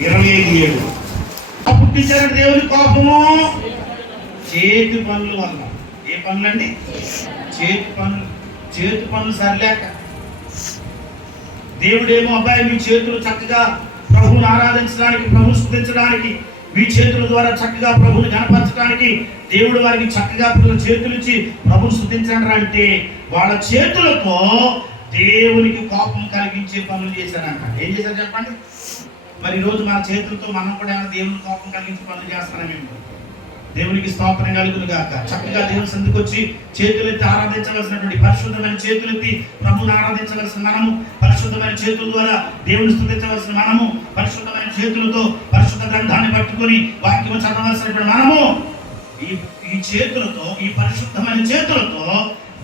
ఇరవై ఐదు ఏడు. పుట్టించారంటే దేవుని కోపము. చేతి పనుల వల్ల ఏ పనులండి? చేతి పనులు. చేతి పనులు సరిలేక. దేవుడేమో అబ్బాయి మీ చేతులు చక్కగా ప్రభువును ఆరాధించడానికి ప్రభు స్థుతించడానికి మీ చేతుల ద్వారా చక్కగా ప్రభుని కనపరచడానికి దేవుడు వారికి చక్కగా చేతులు ఇచ్చి ప్రభు స్థుతించండి అంటే వాళ్ళ చేతులతో దేవునికి కోపం కలిగించే పనులు చేశారంట. ఏం చేశారు చెప్పండి? మరి ఈరోజు మన చేతులతో మనం కూడా ఏమైనా దేవుని కోపం కలిగించి పనులు చేస్తున్నామేమో దేవునికి స్తోత్రం కలుగులు కాక చక్కగా దేవుని సందుకు వచ్చి చేతులెత్తి ఆరాధించవలసినటువంటి పరిశుద్ధమైన చేతులెత్తి ప్రభుని ఆరాధించవలసిన మనము పరిశుద్ధమైన చేతుల ద్వారా దేవుని స్థుతించవలసిన మనము పరిశుద్ధమైన చేతులతో పరిశుద్ధ గ్రంథాన్ని పట్టుకొని వాక్యం చదవలసినటువంటి మనము ఈ ఈ చేతులతో ఈ పరిశుద్ధమైన చేతులతో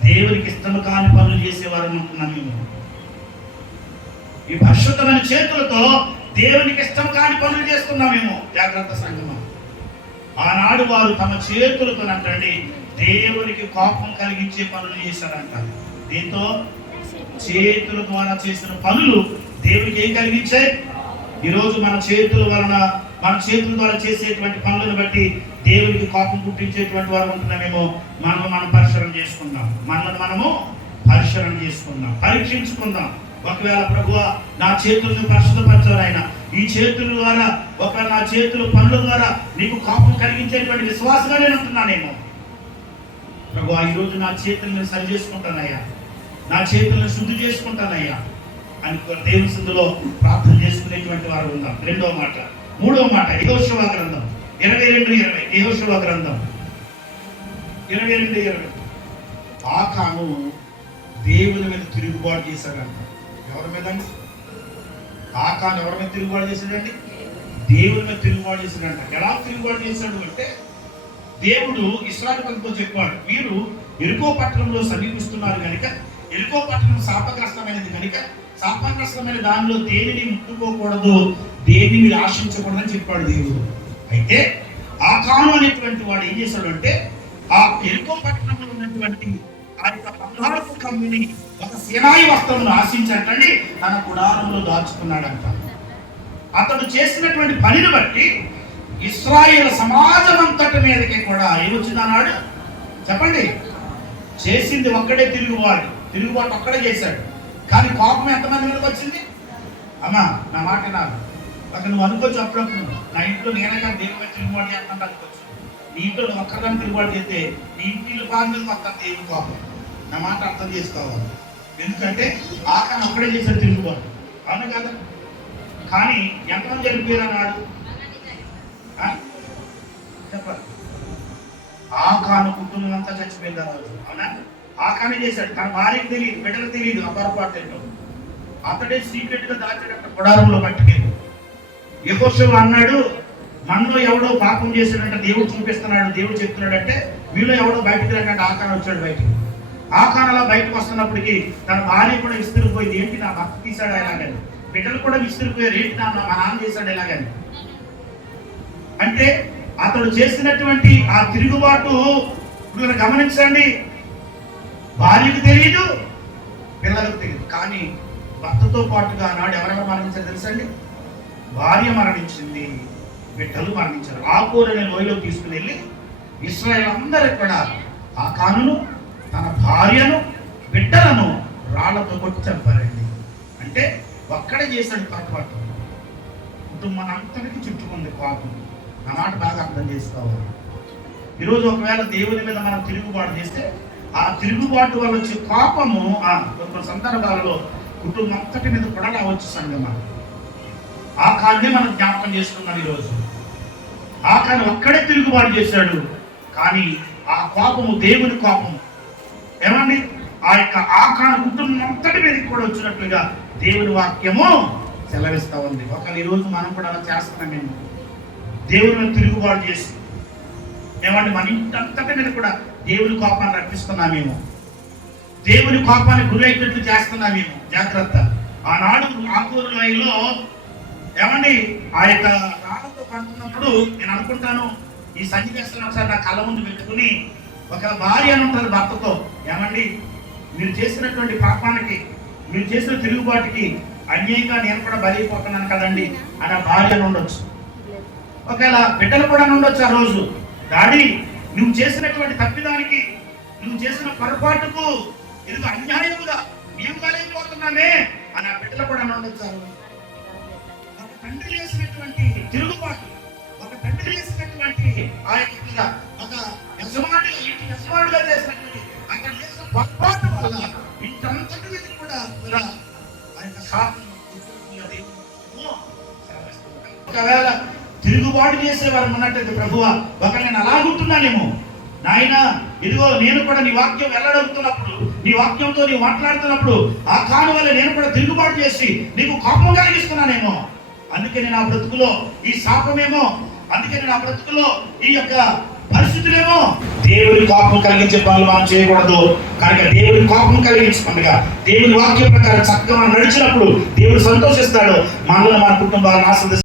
దేవునికి ఇష్టము కాని పనులు చేసేవారు అనుకున్నాం మేము. ఈ పరిశుద్ధమైన చేతులతో దేవునికి ఇష్టం కాని పనులు చేస్తున్నామేమో జాగ్రత్త సంగమం. ఆనాడు వారు తమ చేతులతో అంటండి దేవునికి కోపం కలిగించే పనులు చేశారంట. దీంతో? చేతుల ద్వారా చేసిన పనులు దేవునికి ఏం కలిగించాయి? ఈరోజు మన చేతుల వలన మన చేతుల ద్వారా చేసేటువంటి పనులను బట్టి దేవునికి కోపం పుట్టించేటువంటి వారు ఉంటున్నామేమో మనం మనం పరిశ్రమ చేసుకుందాం. మనల్ని మనము పరిశ్రమ చేసుకుందాం. పరీక్షించుకుందాం. ఒకవేళ ప్రభు నా చేతులను పరిశుద్ధపరచారు ఆయన ఈ చేతుల ద్వారా ఒక నా చేతుల పనుల ద్వారా నీకు కాపు కలిగించేటువంటి విశ్వాసంగా నేను ఉంటున్నానేమో. ప్రభు ఈ రోజు నా చేతులను సరి చేసుకుంటానయ్యా నా చేతులను శుద్ధి చేసుకుంటానయ్యా అని దేవుని స్థితిలో ప్రార్థన చేసుకునేటువంటి వారు ఉందాం. రెండవ మాట. మూడవ మాట. యహోశివ గ్రంథం. ఇరవై రెండు ఇరవై. యహోశివ గ్రంథం. ఇరవై రెండు ఇరవై. ఆకాను దేవుని మీద తిరుగుబాటు చేశాడంట. ఎవరి మీద అండి? ఆకాను ఎవరి మీద తిరుగుబాటు చేశాడండి? దేవుని మీద తిరుగుబాటు చేశాడంట. ఎలా తిరుగుబాటు చేశాడు అంటే దేవుడు ఇస్రాయలతో చెప్పాడు మీరు ఎరుకో పట్టణంలో సమీపిస్తున్నారు కనుక ఎరుకో పట్టణం శాపగ్రస్తమైనది కనుక శాపగ్రస్తమైన దానిలో దేనిని ముట్టుకోకూడదు దేనిని మీరు ఆశించకూడదని చెప్పాడు దేవుడు. అయితే ఆ కాను అనేటువంటి వాడు ఏం చేశాడంటే ఆ ఎరుకో పట్టణంలో ఉన్నటువంటి ఆ యొక్క బంగారపు కమ్మిని ఒక సేనాయి వస్త్రమును ఆశించటండి తన గుడారంలో దాచుకున్నాడంట. అతడు చేసినటువంటి పనిని బట్టి ఇస్రాయేల్ సమాజం అంతటి మీదకి కూడా ఏమొచ్చిందన్నాడు చెప్పండి చేసింది ఒక్కడే తిరుగుబాటు తిరుగుబాటు ఒక్కడే చేశాడు. కానీ కోపం ఎంతమంది మీదకి వచ్చింది? అమ్మా నా మాట నాకు అక్కడ నువ్వు అనుకోవచ్చు అప్పుడప్పుడు నా ఇంట్లో నేనే కానీ దేవుడు తిరుగుబాటు చేస్తాను అనుకోవచ్చు. నీ ఇంట్లో నువ్వు ఒక్కదాన్ని తిరుగుబాటు చేస్తే నీ ఇంటిలో బాధ్యత మొత్తం దేవుడు కోపం. నా మాట అర్థం చేసుకోవాలి. ఎందుకంటే ఆకాన్ని అప్పుడే చేశాడు తెలుసుకోవాలి. అవును కదా? కానీ ఎంతమంది చనిపోయారు అన్నాడు ఆ? ఆకాను కుటుంబం అంతా చచ్చిపోయింది ఆ రోజు అవునా? ఆకానే చేశాడు. తన భార్యకు తెలియదు బిడ్డలకు తెలియదు ఆ పొరపాటు ఏంటో. అతడే సీక్రెట్గా దాచాడంట గుడారంలో పట్టుకెళ్ళి. యహోశివ అన్నాడు మనలో ఎవడో పాపం చేశాడంటే దేవుడు చూపిస్తున్నాడు దేవుడు చెప్తున్నాడంటే మీలో ఎవడో బయటకు రాకంటే ఆకాన వచ్చాడు బయటికి. ఆకానలా బయటకు వస్తున్నప్పటికీ తన భార్య కూడా విసిరిపోయింది. ఏంటి నా భర్త తీశాడు ఎలాగని? బిడ్డలు కూడా విసిరిపోయారు ఏంటి నా మా నాన్న చేశాడు ఎలాగని? అంటే అతడు చేసినటువంటి ఆ తిరుగుబాటు ఇప్పుడు గమనించండి. భార్యకు తెలియదు పిల్లలకు తెలియదు కానీ భర్తతో పాటుగా నాడు ఎవరెవరు మరణించారు తెలుసండి? భార్య మరణించింది బిడ్డలు మరణించారు. ఆ కూరని లోయలో తీసుకుని వెళ్ళి ఇస్రాయల్ అందరూ కూడా ఆ కానును తన భార్యను బిడ్డలను రాళ్ళతో కొట్టి చంపారండి. అంటే ఒక్కడే చేశాడు పొరపాటు. కుటుంబం అంతటికి చుట్టుకుంది పాపం. నా మాట బాగా అర్థం చేసుకోవాలి. ఈరోజు ఒకవేళ దేవుని మీద మనం తిరుగుబాటు చేస్తే ఆ తిరుగుబాటు వల్ల వచ్చే పాపము ఆ కొన్ని సందర్భాలలో కుటుంబం అంతటి మీద కూడా రావచ్చు సంగమ. ఆ కాన్నే మనం జ్ఞాపకం చేసుకున్నాం ఈరోజు. ఆ కాని ఒక్కడే తిరుగుబాటు చేశాడు. కానీ ఆ కోపము దేవుని కోపము ఏమండి? ఆ యొక్క ఆకాన కుటుంబం అంతటి మీదకి కూడా వచ్చినట్లుగా దేవుని వాక్యము సెలవిస్తూ ఉంది. ఒక ఈరోజు మనం కూడా అలా చేస్తున్నామేమో దేవుని తిరుగుబాటు చేసి. ఏమంటే మన ఇంటంతటి మీద కూడా దేవుని కోపాన్ని రప్పిస్తున్నామేమో దేవుని కోపాన్ని గురైనట్లు చేస్తున్నామేమో జాగ్రత్త. ఆనాడు ఆకూరు లోయలో ఏమండి? ఆ యొక్క రాళ్ళతో పడుతున్నప్పుడు నేను అనుకుంటాను ఈ సన్నివేశాలను ఒకసారి నా కళ ముందు పెట్టుకుని ఒక భార్య అని ఉంటుంది భర్తతో. ఏమండి? మీరు చేసినటువంటి పాపానికి మీరు చేసిన తిరుగుబాటుకి అన్యాయంగా నేను కూడా బలైపోతున్నాను కదండి. అన్న భార్య ఉండొచ్చు ఒకవేళ బిడ్డలు కూడా ఉండొచ్చు ఆ రోజు. డాడీ నువ్వు చేసినటువంటి తప్పిదానికి నువ్వు చేసిన పొరపాటుకు ఎందుకు అన్యాయముగా మేము కలిగిపోతున్నామే అని ఆ బిడ్డలు కూడా ఉండొచ్చు ఆ రోజు ఒక తండ్రి చేసినటువంటి తిరుగుబాటు ఒక తండ్రి చేసినటువంటి ఆ యొక్క యజమాని యజమానుగా చేసినటువంటి అక్కడ చేసిన పొరపాటు వల్ల మీద కూడా ఆ యొక్క ఒకవేళ తిరుగుబాటు చేసేవారు ఉన్నట్టయితే ప్రభువ ఒకవేళ నేను అలా అనుకుంటున్నానేమో. నాయన ఇదిగో నేను కూడా నీ వాక్యం వెళ్ళడవుతున్నప్పుడు నీ వాక్యంతో నీ మాట్లాడుతున్నప్పుడు ఆ కాను వల్ల నేను కూడా తిరుగుబాటు చేసి నీకు కోపం కలిగిస్తున్నానేమో. అందుకే నేను ఆ బ్రతుకులో ఈ శాపమేమో అందుకే నేను ఆ బ్రతుకులో ఈ యొక్క పరిస్థితులే దేవుని కోపం కలిగించే పనులు మనం చేయకూడదు. కనుక దేవుడి కోపం కలిగించకుండా దేవుడి వాక్యం ప్రకారం చక్కగా నడిచినప్పుడు దేవుడు సంతోషిస్తాడు. మనల్ని మన కుటుంబాలను ఆస్వాదిస్తాడు